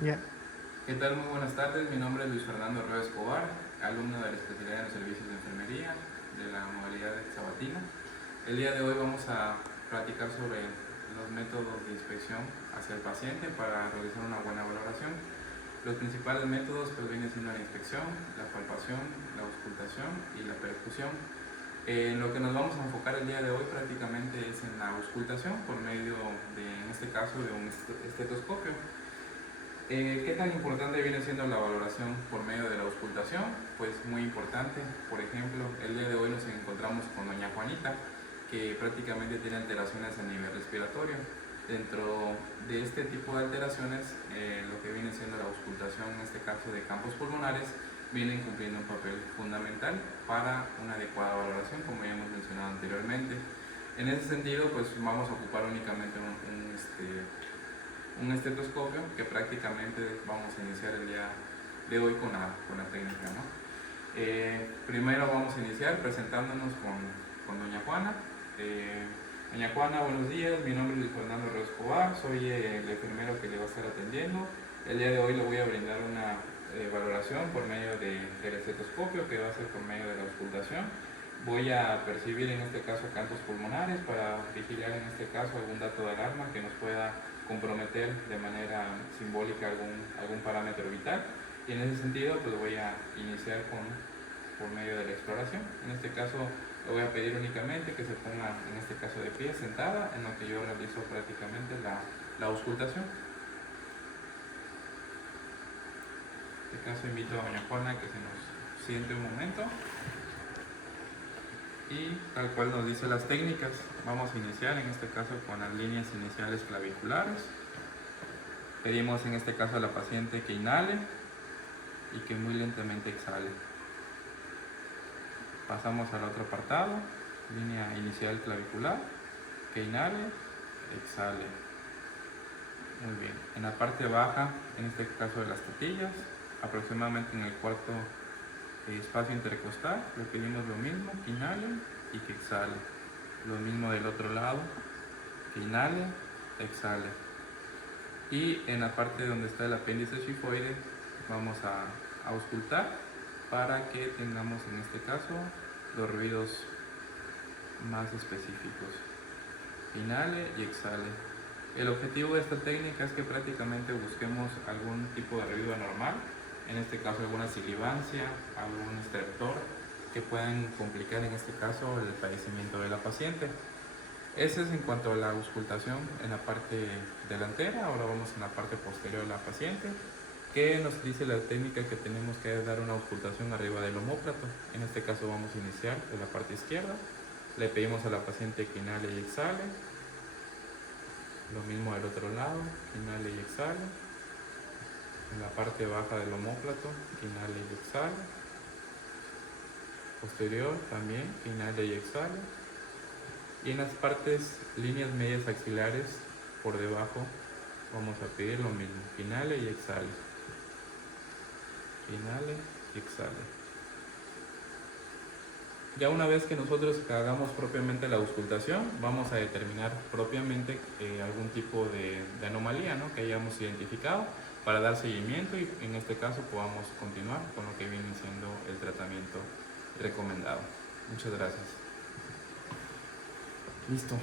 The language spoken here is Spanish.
Ya. ¿Qué tal? Muy buenas tardes. Mi nombre es Luis Fernando Rueda Escobar, alumno de la especialidad en los servicios de enfermería de la modalidad de sabatina. El día de hoy vamos a platicar sobre los métodos de inspección hacia el paciente para realizar una buena valoración. Los principales métodos pues vienen siendo la inspección, la palpación, la auscultación y la percusión. En lo que nos vamos a enfocar el día de hoy prácticamente es en la auscultación por medio de, en este caso, de un estetoscopio. ¿Qué tan importante viene siendo la valoración por medio de la auscultación? Pues muy importante. Por ejemplo, el día de hoy nos encontramos con doña Juanita, que prácticamente tiene alteraciones a nivel respiratorio. Dentro de este tipo de alteraciones, lo que viene siendo la auscultación, en este caso de campos pulmonares, vienen cumpliendo un papel fundamental para una adecuada valoración, como ya hemos mencionado anteriormente. En ese sentido, pues vamos a ocupar únicamente un estetoscopio, que prácticamente vamos a iniciar el día de hoy con la técnica, ¿no? Primero vamos a iniciar presentándonos con doña Juana. Doña Juana, buenos días, mi nombre es Luis Fernando Rueda Escobar, soy el enfermero que le va a estar atendiendo. El día de hoy le voy a brindar una valoración por medio del estetoscopio, que va a ser por medio de la auscultación. Voy a percibir en este caso cantos pulmonares para vigilar en este caso algún dato de alarma que nos pueda comprometer de manera simbólica algún parámetro vital, y en ese sentido pues voy a iniciar por medio de la exploración. En este caso le voy a pedir únicamente que se ponga en este caso de pie, sentada, en lo que yo realizo prácticamente la auscultación. En este caso invito a doña Juana que se nos siente un momento y tal cual nos dice las técnicas, vamos a iniciar en este caso con las líneas iniciales claviculares. Pedimos en este caso a la paciente que inhale y que muy lentamente exhale. Pasamos al otro apartado, línea inicial clavicular, que inhale, exhale. Muy bien. En la parte baja, en este caso de las tetillas, aproximadamente en el cuarto espacio intercostal, le pedimos lo mismo, que inhale y que exhale. Lo mismo del otro lado, que inhale, exhale. Y en la parte donde está el apéndice xifoide vamos a auscultar para que tengamos en este caso los ruidos más específicos. Inhale y exhale. El objetivo de esta técnica es que prácticamente busquemos algún tipo de ruido anormal, en este caso alguna sibilancia, algún estertor que puedan complicar en este caso el padecimiento de la paciente. Ese es en cuanto a la auscultación en la parte delantera. Ahora vamos en la parte posterior de la paciente, que nos dice la técnica que tenemos que dar una auscultación arriba del omóplato. En este caso vamos a iniciar en la parte izquierda. Le pedimos a la paciente que inhale y exhale. Lo mismo del otro lado, inhale y exhale. En la parte baja del omóplato, que inhale y exhale. Posterior también, que inhale y exhale. Y en las partes, líneas medias axilares, por debajo, vamos a pedir lo mismo, que inhale y exhale. Inhale y exhale. Ya una vez que nosotros hagamos propiamente la auscultación, vamos a determinar propiamente algún tipo de anomalía, ¿no?, que hayamos identificado, para dar seguimiento y en este caso podamos continuar con lo que viene siendo el tratamiento recomendado. Muchas gracias. Listo.